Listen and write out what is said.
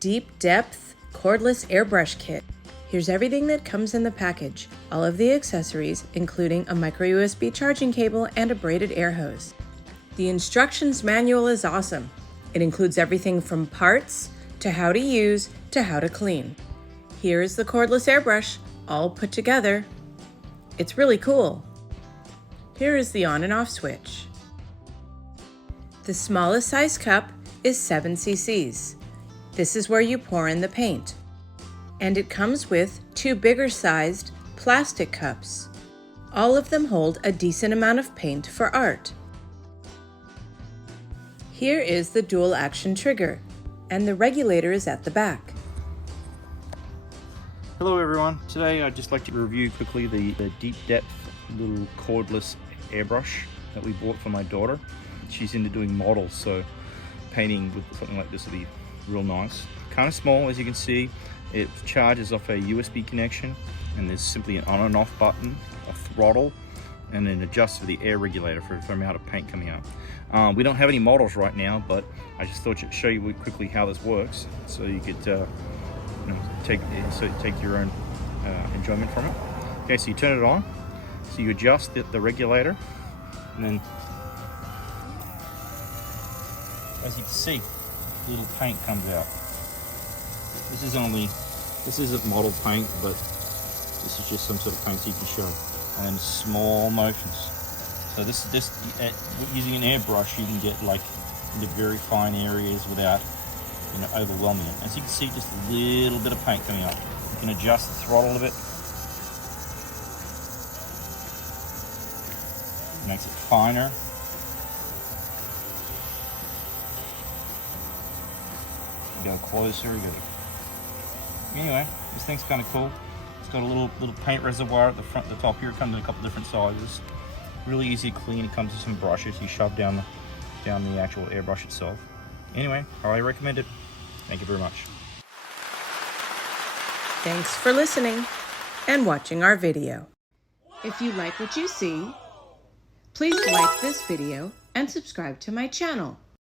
Deep Depth Cordless Airbrush Kit. Here's everything that comes in the package, all of the accessories, including a micro USB charging cable and a braided air hose. The instructions manual is awesome. It includes everything from parts, to how to use, to how to clean. Here is the cordless airbrush, all put together. It's really cool. Here is the on and off switch. The smallest size cup is 7 cc's. This is where you pour in the paint. And it comes with 2 bigger sized plastic cups. All of them hold a decent amount of paint for art. Here is the dual action trigger, and the regulator is at the back. Hello everyone, today I'd just like to review quickly the Deep Depth little cordless airbrush that we bought for my daughter. She's into doing models, so painting with something like this would be real nice. Kind of small, as you can see. It charges off a USB connection, and there's simply an on and off button, a throttle, and an adjust for the air regulator for the amount of paint coming out. We don't have any models right now, but I just thought I'd show you quickly how this works, so you could take your own enjoyment from it. Okay, so you turn it on, so you adjust the regulator, and then as you can see, little paint comes out. This isn't model paint, but this is just some sort of paint so you can show. And small motions. So using an airbrush, you can get like into very fine areas without overwhelming it. As you can see, just a little bit of paint coming up. You can adjust the throttle a bit. It makes it finer. You go closer, Anyway, this thing's kind of cool. It's got a little paint reservoir at the front, the top here. It comes in a couple different sizes. Really easy to clean. It comes with some brushes you shove down the actual airbrush itself. Anyway, highly recommend it. Thank you very much. Thanks for listening and watching our video. If you like what you see, please like this video and subscribe to my channel.